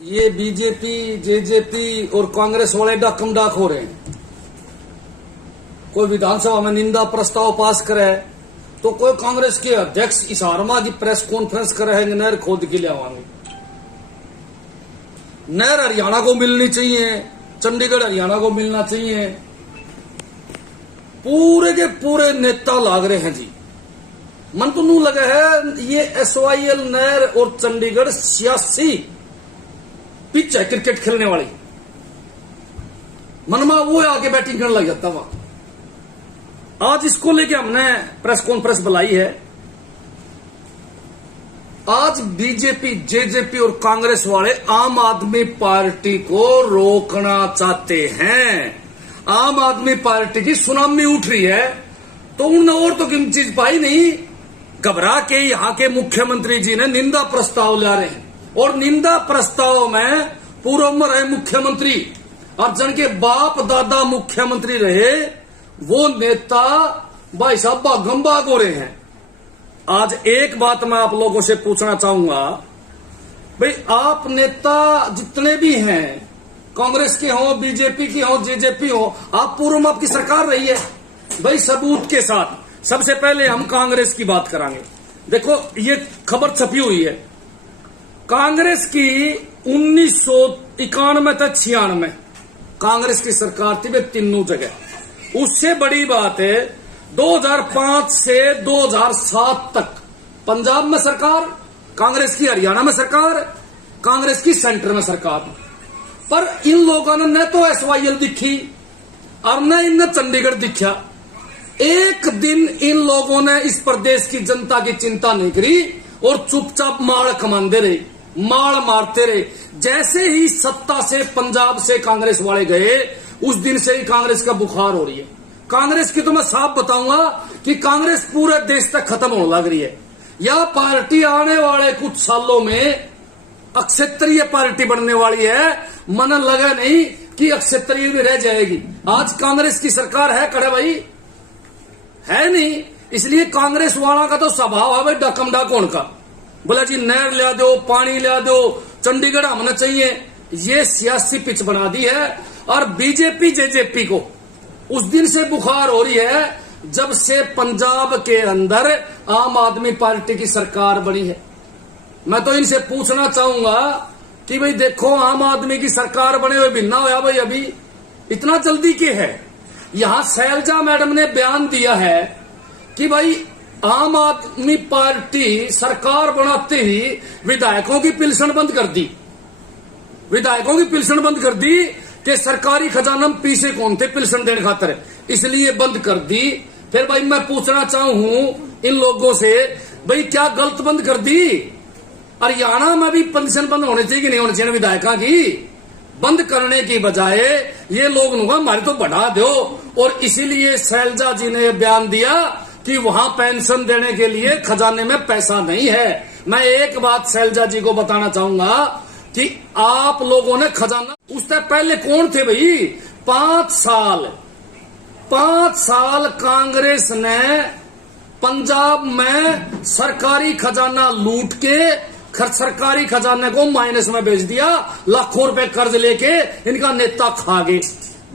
ये BJP, JJP और कांग्रेस वाले डाकम डाक हो रहे हैं। कोई विधानसभा में निंदा प्रस्ताव पास करे तो कोई कांग्रेस के अध्यक्ष इशारमा की प्रेस कॉन्फ्रेंस करे नहर खोद के लिए आवांगे। नहर हरियाणा को मिलनी चाहिए, चंडीगढ़ हरियाणा को मिलना चाहिए। पूरे के पूरे नेता लाग रहे हैं जी। मन तो नू लगा है ये SYL नहर और चंडीगढ़ सियासी पिच है क्रिकेट खेलने वाली। मनमा वो आके बैटिंग करने लग जाता वहां। आज इसको लेके हमने प्रेस कॉन्फ्रेंस बुलाई है। आज बीजेपी, जेजेपी और कांग्रेस वाले आम आदमी पार्टी को रोकना चाहते हैं। आम आदमी पार्टी की सुनामी उठ रही है तो उन्होंने और तो किसी चीज पाई नहीं, घबरा के यहां के मुख्यमंत्री जी ने निंदा प्रस्ताव ला रहे हैं। और निंदा प्रस्ताव में पूर्व में रहे मुख्यमंत्री और जन के बाप दादा मुख्यमंत्री रहे वो नेता भाई साहब भागम भाग हो रहे हैं। आज एक बात मैं आप लोगों से पूछना चाहूंगा, भाई आप नेता जितने भी हैं, कांग्रेस के हो, बीजेपी के हो, जेजेपी हो, आप पूर्व में आपकी सरकार रही है भाई सबूत के साथ। सबसे पहले हम कांग्रेस की बात करांगे। देखो ये खबर छपी हुई है, कांग्रेस की 1991 तक 96 कांग्रेस की सरकार थी वे तीनों जगह। उससे बड़ी बात है 2005 से 2007 तक पंजाब में सरकार कांग्रेस की, हरियाणा में सरकार कांग्रेस की, सेंटर में सरकार। पर इन लोगों ने न तो SYL दिखी और न इन चंडीगढ़ दिखा। एक दिन इन लोगों ने इस प्रदेश की जनता की चिंता नहीं करी और चुपचाप मार कमाते रहे, मार मारते रहे। जैसे ही सत्ता से पंजाब से कांग्रेस वाले गए उस दिन से ही कांग्रेस का बुखार हो रही है। कांग्रेस की तो मैं साफ बताऊंगा कि कांग्रेस पूरे देश तक खत्म होने लग रही है। यह पार्टी आने वाले कुछ सालों में अक्षत्रिय पार्टी बनने वाली है। मन लगा नहीं कि अक्षत्रिय भी रह जाएगी। आज कांग्रेस की सरकार है कड़े भाई, है नहीं। इसलिए कांग्रेस वाला का तो स्वभाव है भाई डकम डाक होने का। बोला जी नहर लिया दो, पानी लिया दो, चंडीगढ़ होना चाहिए। ये सियासी पिच बना दी है। और बीजेपी, जेजेपी को उस दिन से बुखार हो रही है जब से पंजाब के अंदर आम आदमी पार्टी की सरकार बनी है। मैं तो इनसे पूछना चाहूंगा कि भाई देखो आम आदमी की सरकार बने हुए भिन्ना होया भाई, अभी इतना जल्दी के है। यहां शैलजा मैडम ने बयान दिया है कि भाई आम आदमी पार्टी सरकार बनाते ही विधायकों की पेंशन बंद कर दी। विधायकों की पेंशन बंद कर दी कि सरकारी खजाना में पीछे कौन थे पेंशन देने खातर, इसलिए बंद कर दी। फिर भाई मैं पूछना चाहूं इन लोगों से, भाई क्या गलत बंद कर दी? हरियाणा में भी पेंशन बंद होनी चाहिए कि नहीं होनी चाहिए विधायकों की? बंद करने की बजाय ये लोग हमारे तो बढ़ा दो। और इसीलिए शैलजा जी ने बयान दिया कि वहां पेंशन देने के लिए खजाने में पैसा नहीं है। मैं एक बात शैलजा जी को बताना चाहूंगा कि आप लोगों ने खजाना, उससे पहले कौन थे भाई? 5 साल कांग्रेस ने पंजाब में सरकारी खजाना लूट के सरकारी खजाने को माइनस में बेच दिया। लाखों रुपए कर्ज लेके इनका नेता खा गए।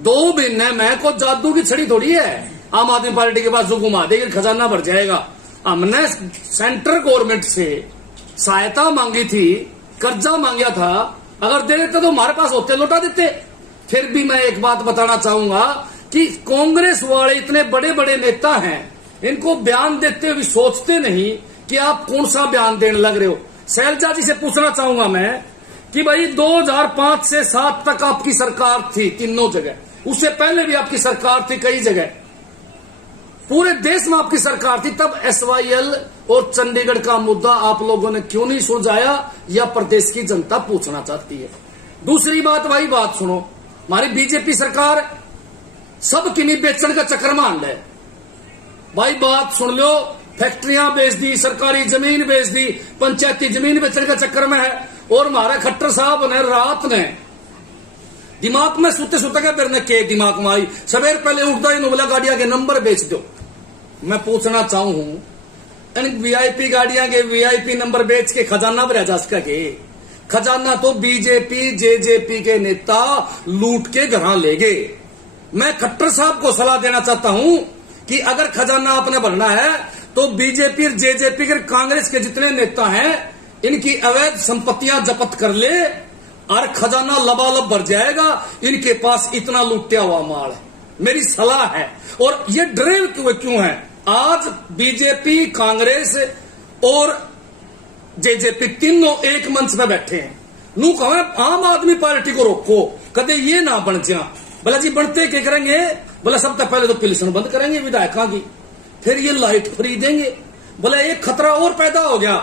2 महीने में को जादू की छड़ी थोड़ी है आम आदमी पार्टी के पास जो घुमा देगी खजाना भर जाएगा। हमने सेंट्रल गवर्नमेंट से सहायता मांगी थी, कर्जा मांगा था, अगर दे देते तो हमारे पास होते लौटा देते। फिर भी मैं एक बात बताना चाहूंगा कि कांग्रेस वाले इतने बड़े बड़े नेता हैं, इनको बयान देते हुए सोचते नहीं कि आप कौन सा बयान देने लग रहे हो। शैलजा जी से पूछना चाहूंगा मैं कि भाई 2005 से 7 तक आपकी सरकार थी तीनों जगह, उससे पहले भी आपकी सरकार थी कई जगह, पूरे देश में आपकी सरकार थी। तब SYL और चंडीगढ़ का मुद्दा आप लोगों ने क्यों नहीं सुलझाया? यह प्रदेश की जनता पूछना चाहती है। दूसरी बात भाई, बात सुनो, हमारी बीजेपी सरकार सब किन्हीं बेचने का चक्कर मान है भाई। बात सुन लो, फैक्ट्रियां बेच दी, सरकारी जमीन बेच दी, पंचायती जमीन बेचने का चक्कर में है। और हमारे खट्टर साहब ने रात ने दिमाग में सुते सुते के फिर के दिमाग में आई, सवेर पहले उठता ही बोला गाड़ियां के नंबर बेच दो। मैं पूछना चाहूं इन VIP गाड़ियां के VIP नंबर बेच के खजाना भरा जा सके? खजाना तो बीजेपी जेजेपी के नेता लूट के घर ले गए। मैं खट्टर साहब को सलाह देना चाहता हूं कि अगर खजाना आपने भरना है तो बीजेपी और जेजेपी के कांग्रेस के जितने नेता हैं इनकी अवैध संपत्तियां जब्त कर ले और खजाना लबालब भर जाएगा। इनके पास इतना लुटिया हुआ माल है, मेरी सलाह है। और ये डरे क्यों है? आज बीजेपी, कांग्रेस और जेजेपी तीनों एक मंच पे बैठे हैं। नू कहे आम आदमी पार्टी को रोको, कदे ये ना बन जा। बोला जी बनते क्या करेंगे? बोला सबसे पहले तो पिलसन बंद करेंगे विधायकों की, फिर ये लाइट फ्री देंगे। बोला एक खतरा और पैदा हो गया,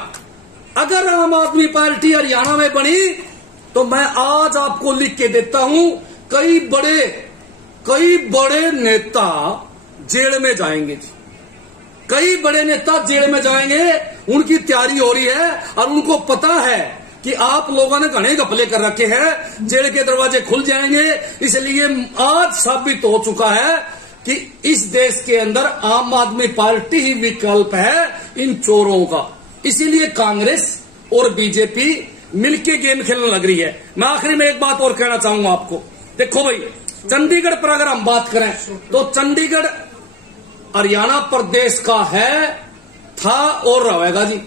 अगर आम आदमी पार्टी हरियाणा में बनी तो मैं आज आपको लिख के देता हूं कई बड़े नेता जेल में जाएंगे जी। कई बड़े नेता जेल में जाएंगे, उनकी तैयारी हो रही है और उनको पता है कि आप लोगों ने घने घपले कर रखे हैं, जेल के दरवाजे खुल जाएंगे। इसलिए आज साबित हो चुका है कि इस देश के अंदर आम आदमी पार्टी ही विकल्प है इन चोरों का। इसीलिए कांग्रेस और बीजेपी मिलके गेम खेलने लग रही है। मैं आखिरी में एक बात और कहना चाहूंगा आपको। देखो भाई, चंडीगढ़ पर अगर हम बात करें तो चंडीगढ़ हरियाणा प्रदेश का है, था और रहेगा जी।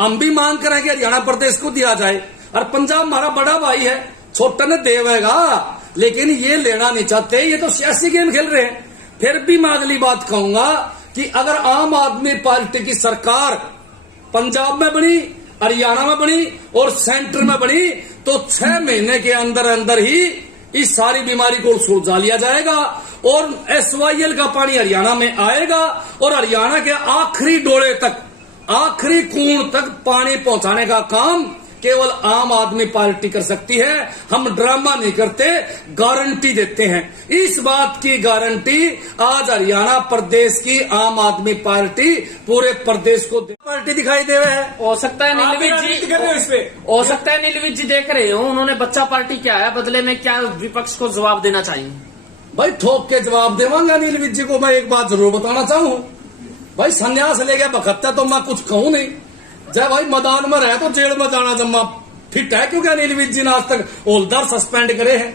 हम भी मांग करें कि हरियाणा प्रदेश को दिया जाए, और पंजाब हमारा बड़ा भाई है, छोटा ने देवेगा, लेकिन ये लेना नहीं चाहते। ये तो सियासी गेम खेल रहे हैं। फिर भी मैं अगली बात कहूंगा कि अगर आम आदमी पार्टी की सरकार पंजाब में बनी, हरियाणा में बनी और सेंटर में बनी तो 6 महीने के अंदर अंदर ही इस सारी बीमारी को सुलझा लिया जाएगा और SYL का पानी हरियाणा में आएगा और हरियाणा के आखिरी डोले तक, आखिरी कूण तक पानी पहुंचाने का काम केवल आम आदमी पार्टी कर सकती है। हम ड्रामा नहीं करते, गारंटी देते हैं। इस बात की गारंटी आज हरियाणा प्रदेश की आम आदमी पार्टी पूरे प्रदेश को पार्टी दिखाई दे रहा है। हो सकता है नीलवित जी कर रहे हो इस पे, हो सकता है नीलवित जी देख रहे हो उन्होंने बच्चा पार्टी क्या है, बदले में क्या विपक्ष को जवाब देना चाहिए? भाई ठोक के जवाब देवांगा नीलवित जी को। मैं एक बात जरूर बताना चाहूँ, भाई संन्यास ले गया बखत्ता तो मैं कुछ कहूं नहीं। जब भाई मैदान में रहे तो जेल में जाना जम्मा फिट है, क्योंकि अनिल विज जी ने आज तक हौलदार सस्पेंड करे हैं,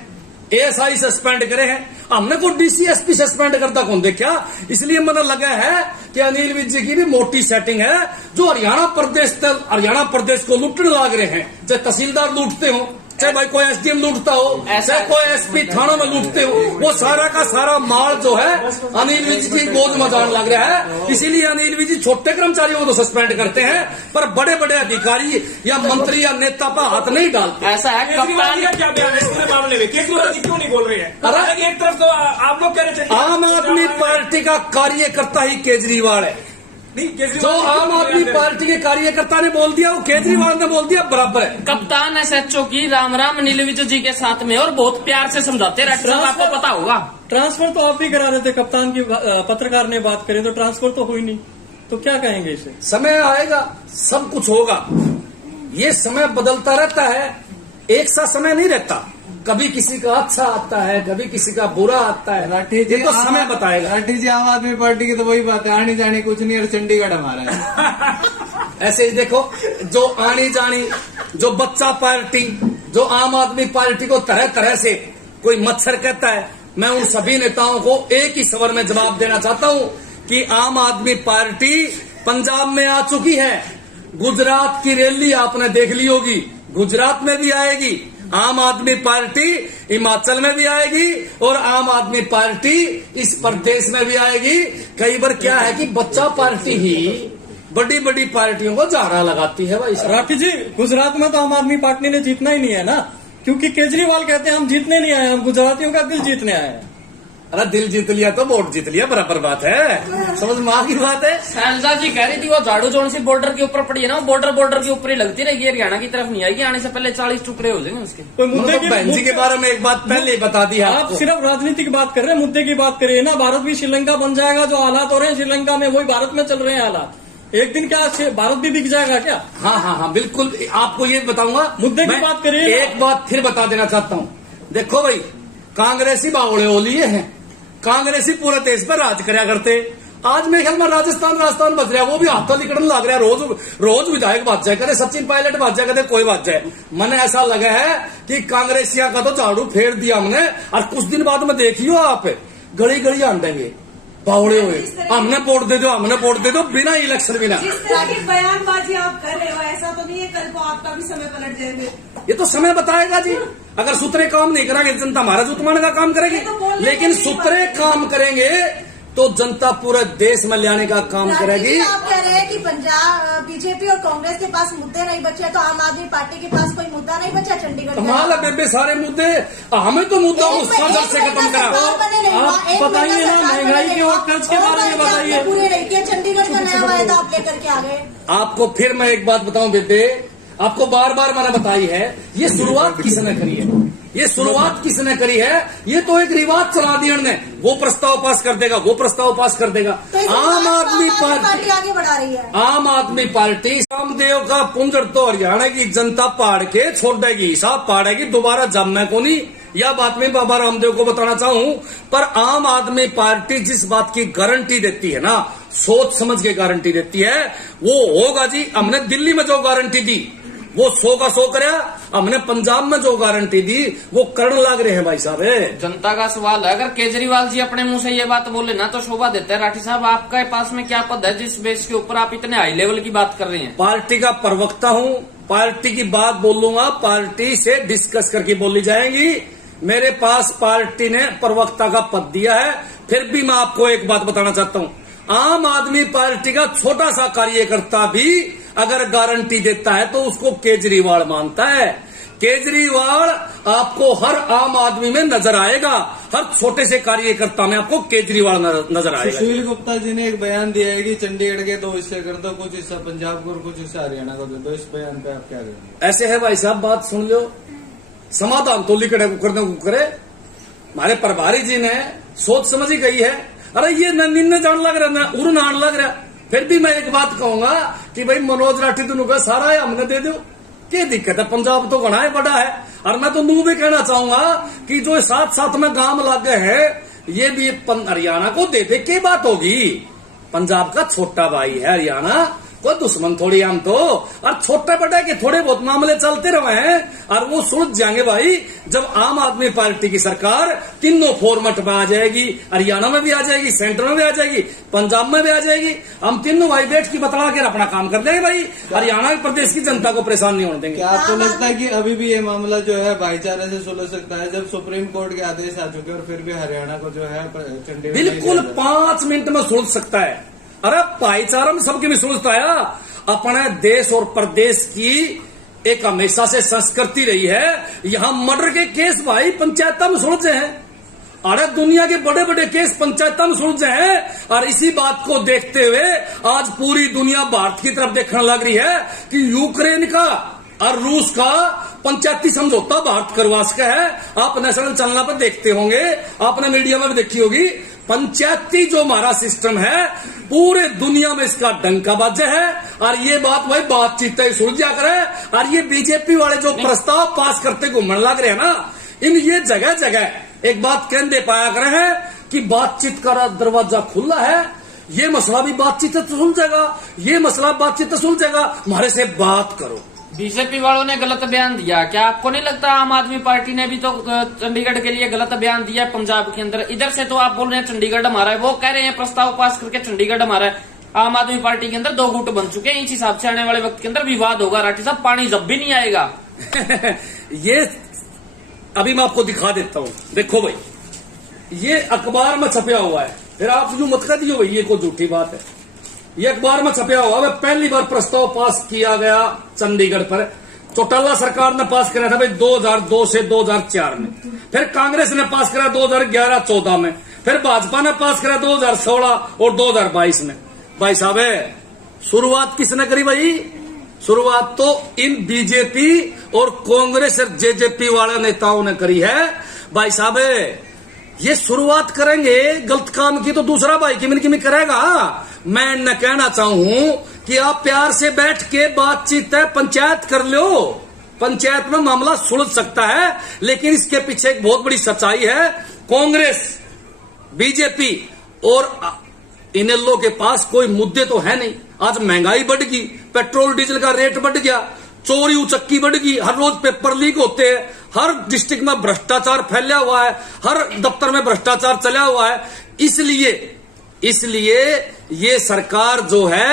ASI सस्पेंड करे हैं, हमने को DCSP सस्पेंड करता कौन देखा। इसलिए मुझे लगा है कि अनिल विज जी की भी मोटी सेटिंग है, जो हरियाणा प्रदेश को लूटने लग रहे हैं। चाहे तहसीलदार लूटते हो, चाहे भाई कोई SDM लूटता हो, चाहे कोई SP थानों में लूटते हो, वो सारा का सारा माल जो है अनिल विज की गोद में जाने लग रहा है। इसीलिए अनिल विज जी छोटे कर्मचारियों को तो सस्पेंड करते हैं, पर बड़े बड़े अधिकारी या मंत्री या नेता पर हाथ नहीं डालते। ऐसा है कप्तान का क्या बयान है इस पूरे मामले में? केजरीवाल जी क्यों नहीं बोल रहे हैं? अरे एक तरफ तो आप लोग कह रहे थे आम आदमी पार्टी का कार्यकर्ता ही केजरीवाल है। जो आम आदमी पार्टी के कार्यकर्ता ने बोल दिया वो केजरीवाल ने बोल दिया बराबर है। कप्तान SHO की राम नीलविज जी के साथ में और बहुत प्यार से समझाते रहे, आपको पता होगा। ट्रांसफर तो आप भी करा रहे थे, कप्तान की पत्रकार ने बात करी तो ट्रांसफर तो हुई नहीं, तो क्या कहेंगे इसे? समय आएगा, सब कुछ होगा। ये समय बदलता रहता है, एक सा समय नहीं रहता। कभी किसी का अच्छा आता है, कभी किसी का बुरा आता है। राठी जी तो समय बताएगा। राठी जी आम आदमी पार्टी की तो वही बात है, आनी जानी कुछ नहीं और चंडीगढ़ हमारा है। ऐसे ही देखो, जो आनी जानी, जो बच्चा पार्टी, जो आम आदमी पार्टी को तरह तरह से कोई मच्छर कहता है, मैं उन सभी नेताओं को एक ही सवाल में जवाब देना चाहता हूं कि आम आदमी पार्टी पंजाब में आ चुकी है। गुजरात की रैली आपने देख ली होगी, गुजरात में भी आएगी। आम आदमी पार्टी हिमाचल में भी आएगी और आम आदमी पार्टी इस प्रदेश में भी आएगी। कई बार क्या है कि बच्चा पार्टी ही बड़ी बड़ी पार्टियों को जारा लगाती है। भाई राठी जी, गुजरात में तो आम आदमी पार्टी ने जीतना ही नहीं है ना, क्योंकि केजरीवाल कहते हैं हम जीतने नहीं आए, हम गुजरातियों का दिल जीतने आए हैं। अरे दिल जीत लिया तो वोट जीत लिया, बराबर बात है। समझ माँ की बात है। शैलजा जी कह रही थी वो झाड़ू जोन से बॉर्डर के ऊपर पड़ी है ना, बॉर्डर के ऊपर ही लगती रहेगी, हरियाणा की तरफ नहीं आएगी। आने से पहले 40 टुकड़े हो जाएंगे उसके। कोई मुद्दे की बहन जी के बारे में एक बात पहले ही बता दी। आप सिर्फ राजनीति की बात कर रहे हैं, मुद्दे की बात करिए ना। भारत भी श्रीलंका बन जाएगा, जो हालात हो रहे हैं श्रीलंका में वही भारत में चल रहे हैं हालात। एक दिन क्या भारत भी बिक जाएगा क्या? हाँ, बिल्कुल आपको ये बताऊंगा। मुद्दे की बात करिए। एक बात फिर बता देना चाहता हूँ, देखो भाई, कांग्रेसी बावड़े ओलिए हैं, कांग्रेसी पूरे देश पर राज कराया करते आज मेरे ख्याल में राजस्थान बच रहा है, वो भी हाथों निकलने लग रहा है। रोज विधायक बात जाए, कदे सचिन पायलट बात जाए, कदे कोई बात जाए। मैंने ऐसा लगा है कि कांग्रेसिया का तो झाड़ू फेर दिया हमने, और कुछ दिन बाद में देखियो आप गली गली आंडेंगे बावड़े हुए, हमने वोट दे दो बिना इलेक्शन बिना। जिस तरह की बयानबाजी आप कर रहे हो, ऐसा तो नहीं है कल को आपका भी समय पलट जाएंगे? ये तो समय बताएगा जी। अगर सूत्रे काम नहीं करेंगे जनता हमारा जुतमान का काम करेगी, लेकिन सूत्रे काम करेंगे तो जनता पूरे देश में लाने का काम करेगी। आप कह रहे हैं कि पंजाब बीजेपी और कांग्रेस के पास मुद्दे नहीं बचे, तो आम आदमी पार्टी के पास कोई मुद्दा नहीं बचा चंडीगढ़ में? कमाल है बेबे, सारे मुद्दे हमें तो मुद्दा गुस्सा जब से खत्म करा। आप बताइए ना, महंगाई के और कर्ज के बारे में बताइए। पूरे नहीं किया, चंडीगढ़ का नया वायदा आप लेकर के आ गए। आपको फिर मैं एक बात बताऊं बेबे, आपको बार बार मैंने बताई है, ये शुरुआत किसने करी है, ये शुरुआत किसने करी है? ये तो एक रिवाज चला दिया ने, वो प्रस्ताव पास कर देगा, वो प्रस्ताव पास कर देगा। आम आदमी पार्टी आगे बढ़ा रही है। आम आदमी पार्टी रामदेव का पुंजर तो हरियाणा की जनता पाड़ के छोड़ देगी, हिसाब पाड़ेगी, दोबारा जब मैं को नहीं। यह बात मैं बाबा रामदेव को बताना चाहूं, पर आम आदमी पार्टी जिस बात की गारंटी देती है ना, सोच समझ के गारंटी देती है, वो होगा जी। हमने दिल्ली में जो गारंटी दी वो 100 का 100 कराया, हमने पंजाब में जो गारंटी दी वो करने लग रहे हैं भाई साहब। जनता का सवाल है, अगर केजरीवाल जी अपने मुंह से ये बात बोले ना तो शोभा देता है। राठी साहब, आपके पास में क्या पद है जिस बेस के ऊपर आप इतने हाई लेवल की बात कर रहे हैं? पार्टी का प्रवक्ता हूं, पार्टी की बात बोलूंगा, पार्टी से डिस्कस करके बोली जाएंगी। मेरे पास पार्टी ने प्रवक्ता का पद दिया है। फिर भी मैं आपको एक बात बताना चाहता हूं, आम आदमी पार्टी का छोटा सा कार्यकर्ता भी अगर गारंटी देता है तो उसको केजरीवाल मानता है। केजरीवाल आपको हर आम आदमी में नजर आएगा, हर छोटे से कार्यकर्ता में आपको केजरीवाल नजर आएगा। सुशील गुप्ता जी ने एक बयान दिया है कि चंडीगढ़ के 2 हिस्से कर दो, कुछ हिस्सा पंजाब को और कुछ हिस्सा हरियाणा को दे दो। इस बयान पे आप क्या कहेंगे? ऐसे है भाई साहब, बात सुन लो, समाधान तो लिखड़े करे। हमारे प्रभारी जी ने सोच समझ ही गई है। अरे ये निन्ने जान लग रहा है, उड़ नान लग रहा। फिर भी मैं एक बात कहूंगा कि भाई मनोज राठी दोनों का सारा है हमने दे दो, क्या दिक्कत है? पंजाब तो घना है, बड़ा है। और मैं तो नू भी कहना चाहूंगा कि जो साथ साथ में गांव लग गए हैं ये भी हरियाणा को दे दे, क्या बात होगी? पंजाब का छोटा भाई है हरियाणा, कोई दुश्मन थोड़ी हम तो। और छोटे बड़े के थोड़े बहुत मामले चलते रहे हैं और वो सुलझ जाएंगे भाई जब आम आदमी पार्टी की सरकार तीनों फॉर्मेट में आ जाएगी। हरियाणा में भी आ जाएगी, सेंटर में भी आ जाएगी, पंजाब में भी आ जाएगी। हम तीनों भाई बैठ के बतला के अपना काम कर देंगे भाई, हरियाणा प्रदेश की जनता को परेशान नहीं होने देंगे। क्या आपको लगता है कि अभी भी ये मामला जो है भाईचारे से सुलझ सकता है? जब सुप्रीम कोर्ट के आदेश आ चुके और फिर भी हरियाणा को जो है चंडीगढ़ बिल्कुल 5 मिनट में सुलझ सकता है। अरे भाईचारा में सबके भी सुलझता है। अपने देश और प्रदेश की एक हमेशा से संस्कृति रही है, यहां मर्डर के केस भाई पंचायत में सुलझे हैं। अरे दुनिया के बड़े बड़े केस पंचायत में सुलझे हैं। और इसी बात को देखते हुए आज पूरी दुनिया भारत की तरफ देखने लग रही है कि यूक्रेन का और रूस का पंचायती समझौता भारत करवा सका है। आप नेशनल चैनल पर देखते होंगे, आपने मीडिया में भी देखी होगी। पंचायती जो हमारा सिस्टम है पूरे दुनिया में इसका डंका बाजे है। और ये बात भाई बातचीत सुलझ जा करे। और ये बीजेपी वाले जो प्रस्ताव पास करते घूमने लग रहे हैं ना, इन ये जगह जगह एक बात कह दे पाया करे हैं कि बातचीत का दरवाजा खुला है। ये मसला भी बातचीत से सुलझेगा, ये मसला बातचीत से सुलझेगा, हमारे से बात करो। बीजेपी वालों ने गलत बयान दिया, क्या आपको नहीं लगता आम आदमी पार्टी ने भी तो चंडीगढ़ के लिए गलत बयान दिया है पंजाब के अंदर? इधर से तो आप बोल रहे हैं चंडीगढ़ हमारा है, वो कह रहे हैं प्रस्ताव पास करके चंडीगढ़ हमारा है। आम आदमी पार्टी के अंदर 2 गुट बन चुके हैं। इस हिसाब से आने वाले वक्त के अंदर विवाद होगा। राठी साहब, पानी जब भी नहीं आएगा। ये अभी मैं आपको दिखा देता हूं। देखो भाई, ये अखबार में छपया हुआ है, फिर आप यूं मत कह दियो भाई ये कोई झूठी बात है। ये अखबार में छपया हुआ है। पहली बार प्रस्ताव पास किया गया चंडीगढ़ पर, चौटाला सरकार ने पास कराया था भाई 2002 से 2004 में। फिर कांग्रेस ने पास कराया 2011-14 में। फिर भाजपा ने पास कराया 2016 और 2022 में। भाई साहब, शुरुआत किसने करी भाई? शुरुआत तो इन बीजेपी और कांग्रेस और जेजेपी वाले नेताओं ने करी है। भाई साहब, ये शुरुआत करेंगे गलत काम की तो दूसरा भाई किमिन करेगा। मैं न कहना चाहूं कि आप प्यार से बैठ के बातचीत है, पंचायत कर लो, पंचायत में मामला सुलझ सकता है। लेकिन इसके पीछे एक बहुत बड़ी सच्चाई है। कांग्रेस, बीजेपी और इनेलो के पास कोई मुद्दे तो है नहीं। आज महंगाई बढ़ गई, पेट्रोल डीजल का रेट बढ़ गया, चोरी उचक्की बढ़ गई, हर रोज पेपर लीक होते हैं, हर डिस्ट्रिक्ट में भ्रष्टाचार फैला हुआ है, हर दफ्तर में भ्रष्टाचार चला हुआ है। इसलिए ये सरकार जो है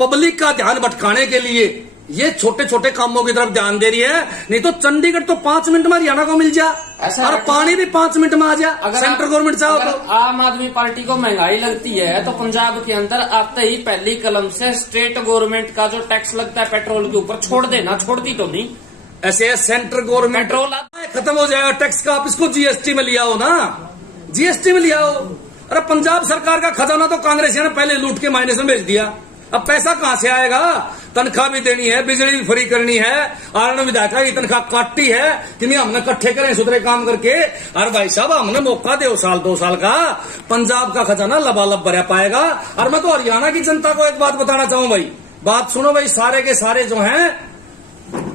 पब्लिक का ध्यान भटकाने के लिए ये छोटे छोटे कामों की तरफ ध्यान दे रही है। नहीं तो चंडीगढ़ तो 5 मिनट में हरियाणा को मिल जाए और पानी भी 5 मिनट में आ जाए, सेंट्रल गवर्नमेंट चाहो तो। आम आदमी पार्टी को महंगाई लगती है तो पंजाब के अंदर आते ही पहली कलम से स्टेट गवर्नमेंट का जो टैक्स लगता है पेट्रोल के ऊपर छोड़ देना, छोड़ती तो नहीं। ऐसे सेंट्रल गवर्नमेंट पेट्रोल खत्म हो जाएगा टैक्स का, आप इसको जीएसटी में लिया हो ना, जीएसटी में लिया हो। अरे पंजाब सरकार का खजाना तो कांग्रेसियों ने पहले लूट के माइनस में भेज दिया, अब पैसा कहां से आएगा? तनख्वाह भी देनी है, बिजली भी फ्री करनी है, आरण विधायक की तनख्वाह काटती है कि नहीं हमने इकट्ठे करें सुधरे काम करके। अरे भाई साहब हमने मौका दे 2 साल का, पंजाब का खजाना लबालब भरा पाएगा। और मैं तो हरियाणा की जनता को एक बात बताना चाहूं भाई, बात सुनो भाई, सारे के सारे जो हैं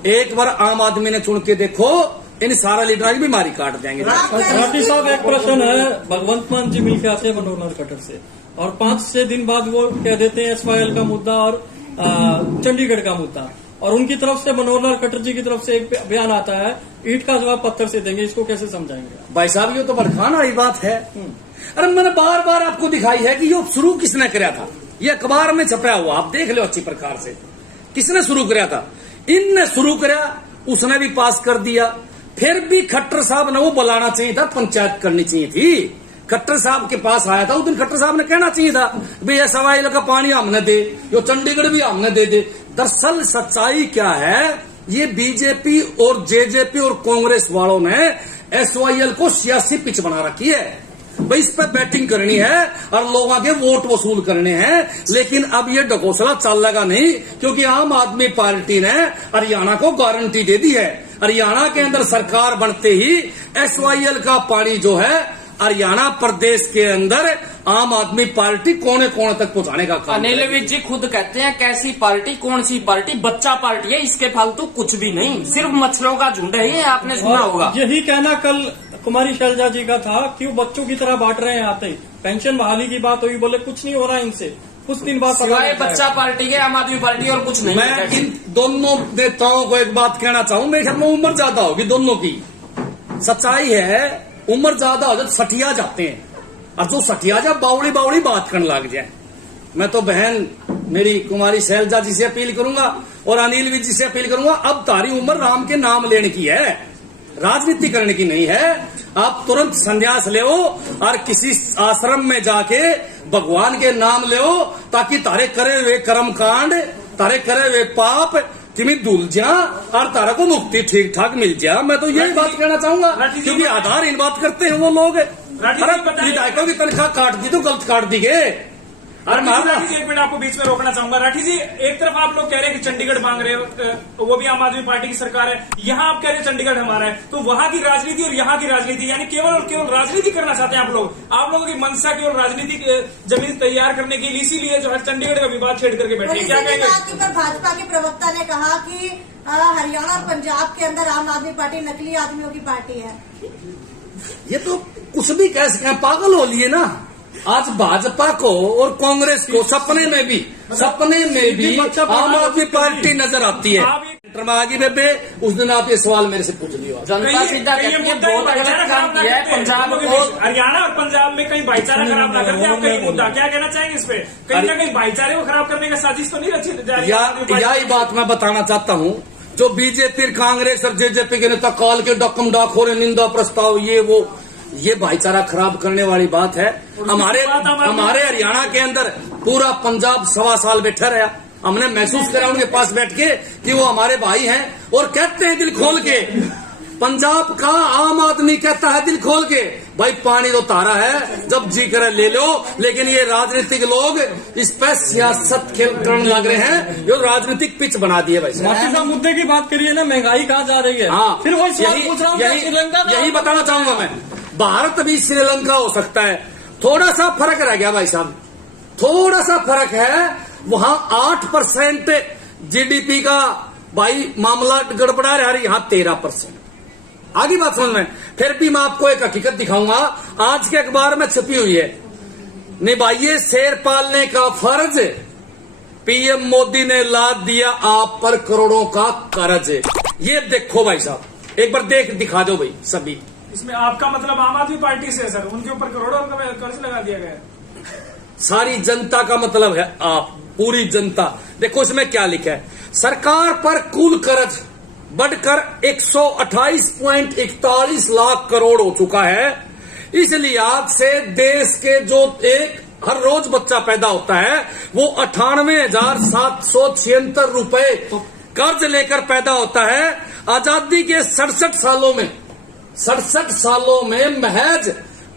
एक बार आम आदमी ने चुन के देखो, इन सारा लीडर की बीमारी काट देंगे। राठी साहब एक प्रश्न है, भगवंत मान जी मिलकर आते हैं मनोहर कटर से और 5-6 दिन बाद वो कह देते हैं SYL का मुद्दा और चंडीगढ़ का मुद्दा, और उनकी तरफ से मनोहर कटर जी की तरफ से एक बयान आता है ईंट का जवाब पत्थर से देंगे, इसको कैसे समझाएंगे? भाई साहब ये तो भड़काना ही बात है। अरे मैंने बार बार आपको दिखाई है कि ये शुरू किसने कराया था, ये अखबार में छपा हुआ, आप देख लो अच्छी प्रकार से किसने शुरू कराया था। इनने शुरू कराया, उसने भी पास कर दिया, फिर भी खट्टर साहब ने वो बुलाना चाहिए था, पंचायत करनी चाहिए थी। खट्टर साहब के पास आया था उस दिन, खट्टर साहब ने कहना चाहिए था भाई SYL का पानी हमने दे, यो चंडीगढ़ भी हमने दे दे। दरअसल सच्चाई क्या है, ये बीजेपी और जेजेपी और कांग्रेस वालों ने SYL को सियासी पिच बना रखी है भाई, इस पर बैटिंग करनी है और लोगों के वोट वसूल करने हैं। लेकिन अब ये ढकोसला चलेगा नहीं, क्योंकि आम आदमी पार्टी ने हरियाणा को गारंटी दे दी है। हरियाणा के अंदर सरकार बनते ही SYL का पानी जो है हरियाणा प्रदेश के अंदर आम आदमी पार्टी कोने कोने तक पहुंचाने का काम। अनिल विज जी खुद कहते हैं कैसी पार्टी, कौन सी पार्टी, बच्चा पार्टी है, इसके फालतू कुछ भी नहीं, सिर्फ मच्छरों का झुंड है, ये आपने सुना होगा। यही कहना कल कुमारी शैलजा जी का था कि वो बच्चों की तरह बांट रहे हैं। आते ही पेंशन बहाली की बात हुई, बोले कुछ नहीं हो रहा इनसे, कुछ दिन बाद सिवाय बच्चा पार्टी के आम आदमी पार्टी और कुछ नहीं। मैं इन दोनों नेताओं को एक बात कहना चाहूं, मेरे ख्याल में उम्र ज्यादा होगी दोनों की। सच्चाई है उम्र ज्यादा हो जाए सठिया जाते हैं, और जो सठिया जा बावड़ी बावड़ी बात करने लग जाए। मैं तो बहन मेरी कुमारी शैलजा जी से अपील करूंगा और अनिल विज जी से अपील करूंगा, अब तारी उम्र राम के नाम लेने की है, राजनीति करने की नहीं है। आप तुरंत संन्यास ले और किसी आश्रम में जाके भगवान के नाम ले, ताकि तारे करे हुए कर्म कांड, तारे करे हुए पाप तुम्हें धुल जा और तारा को मुक्ति ठीक ठाक मिल जा। मैं तो यही बात कहना चाहूंगा, क्योंकि आधार इन बात करते हैं वो लोग। विधायकों की तनख्वाह काट दी तो गलत काट दी गए। और राठी जी एक मिनट आपको बीच में रोकना चाहूंगा। राठी जी, एक तरफ आप लोग कह रहे हैं कि चंडीगढ़ मांग रहे हो, वो भी आम आदमी पार्टी की सरकार है, यहाँ आप कह रहे हैं चंडीगढ़ हमारा है, तो वहां की राजनीति और यहाँ की राजनीति, यानी केवल और केवल राजनीति करना चाहते हैं आप लोग। आप लोगों की मंशा केवल राजनीतिक जमीन तैयार करने की, इसीलिए जो है चंडीगढ़ का विवाद छेड़ करके बैठे हैं, क्या कहेंगे? भाजपा के प्रवक्ता ने कहा कि हरियाणा और पंजाब के अंदर आम आदमी पार्टी नकली आदमियों की पार्टी है। ये तो कुछ भी कह सके, पागल हो लिए ना। आज भाजपा को और कांग्रेस को सपने में भी आम आदमी पार्टी नजर आती है। आगे बेबे उस दिन आप ये सवाल मेरे से पूछ लिया, जनता सीधा कहती है बहुत गलत काम किया है पंजाब को। हरियाणा और पंजाब में कहीं भाईचारा खराब ना करते आप, कहीं मुद्दा क्या कहना चाहेंगे इस पे? कहीं ना कहीं भाईचारे को खराब करने का साजिश तो नहीं रची? यही बात मैं बताना चाहता हूँ। जो बीजेपी कांग्रेस और जेजेपी के नेता काल के डकम डाक हो रहे, निंदा प्रस्ताव, ये भाईचारा खराब करने वाली बात है। हमारे हरियाणा के अंदर पूरा पंजाब 1.25 साल बैठा रहा, हमने महसूस करा उनके पास बैठ के कि वो हमारे भाई हैं, और कहते हैं दिल खोल के, पंजाब का आम आदमी कहता है दिल खोल के, भाई पानी तो तारा है, जब जी करे ले लो। लेकिन ये राजनीतिक लोग इस पर सियासत खेल करने लग रहे हैं, जो राजनीतिक पिच बना दिए। भाई साहब मुद्दे की बात करिए ना, महंगाई कहाँ जा रही है? हाँ, फिर वही सवाल पूछ रहा हूँ, श्रीलंका यही बताना चाहूंगा मैं। भारत भी श्रीलंका हो सकता है, थोड़ा सा फर्क रह गया भाई साहब, थोड़ा सा फर्क है। वहां 8% GDP का भाई मामला गड़बड़ा रहा है, यहाँ 13%। आगे बात समझ में। फिर भी मैं आपको एक हकीकत दिखाऊंगा, आज के अखबार में छपी हुई है। निभाइए शेर पालने का फर्ज। पीएम मोदी ने लाद दिया आप पर करोड़ों का कर्ज। ये देखो भाई साहब, एक बार दिखा दो भाई सभी। इसमें आपका मतलब आम आदमी पार्टी से है सर, उनके ऊपर करोड़ों का कर्ज लगा दिया गया है। सारी जनता का मतलब है आप, पूरी जनता। देखो इसमें क्या लिखा है, सरकार पर कुल कर्ज बढ़कर 128.41 लाख करोड़ हो चुका है। इस लिहाज से देश के जो हर रोज बच्चा पैदा होता है वो 98,776 रुपए कर्ज लेकर पैदा होता है। आजादी के 67 सालों में महज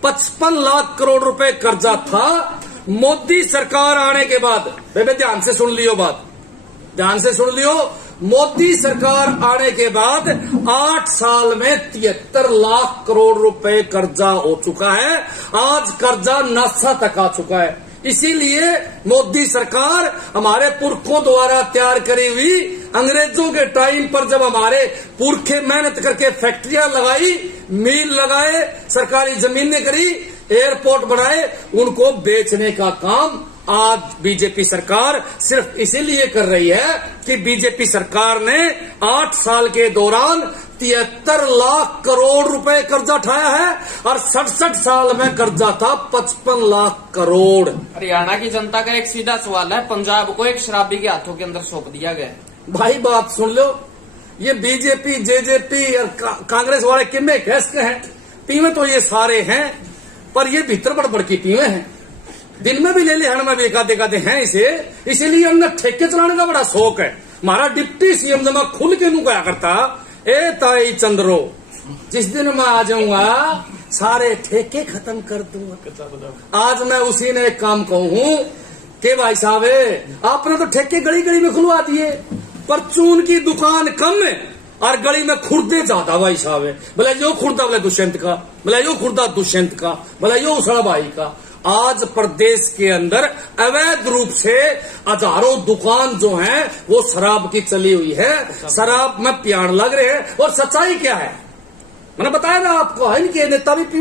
55 लाख करोड़ रुपए कर्जा था। मोदी सरकार आने के बाद, बेबे ध्यान से सुन लियो बात, ध्यान से सुन लियो। मोदी सरकार आने के बाद 8 साल में 73 लाख करोड़ रुपए कर्जा हो चुका है। आज कर्जा नासा तक आ चुका है। इसीलिए मोदी सरकार हमारे पुरखों द्वारा तैयार करी हुई, अंग्रेजों के टाइम पर जब हमारे पुरखे मेहनत करके फैक्ट्रियां लगाई, मिल लगाए, सरकारी जमीनें करी, एयरपोर्ट बनाए, उनको बेचने का काम आज बीजेपी सरकार सिर्फ इसीलिए कर रही है कि बीजेपी सरकार ने 8 साल के दौरान 73 लाख करोड़ रुपए कर्जा उठाया है और 67 साल में कर्जा था 55 लाख करोड़। हरियाणा की जनता का एक सीधा सवाल है, पंजाब को एक शराबी के हाथों के अंदर सौंप दिया गया। भाई बात सुन लो, ये बीजेपी जेजेपी और कांग्रेस वाले किम्मे कैस के हैं, पीवे तो ये सारे हैं, पर ये भीतर बड़बड़ की पीवे हैं। दिन में भी ले हण में भी एकाधे हैं इसे, इसीलिए हमने ठेके चलाने का बड़ा शौक है। हमारा डिप्टी सीएम जब मैं खुल के नू कहा करता, ए ताई चंद्रो, जिस दिन मैं आ जाऊंगा सारे ठेके खत्म कर दूंगा। आज मैं उसी ने एक काम कहूं कि भाई साहब आपने तो ठेके गली गली में खुलवा दिए, परचून की दुकान कम है और गली में खुर्दे ज्यादा। भाई साहब भला यो खुर्दा बोले दुष्यंत का, भला यो खुर्दा दुष्यंत का, भला यो उसड़ा भाई का। आज प्रदेश के अंदर अवैध रूप से हजारों दुकान जो हैं वो शराब की चली हुई है। शराब में प्यार लग रहे हैं। और सच्चाई क्या है, मैंने बताया ना आपको, है इनके नेता भी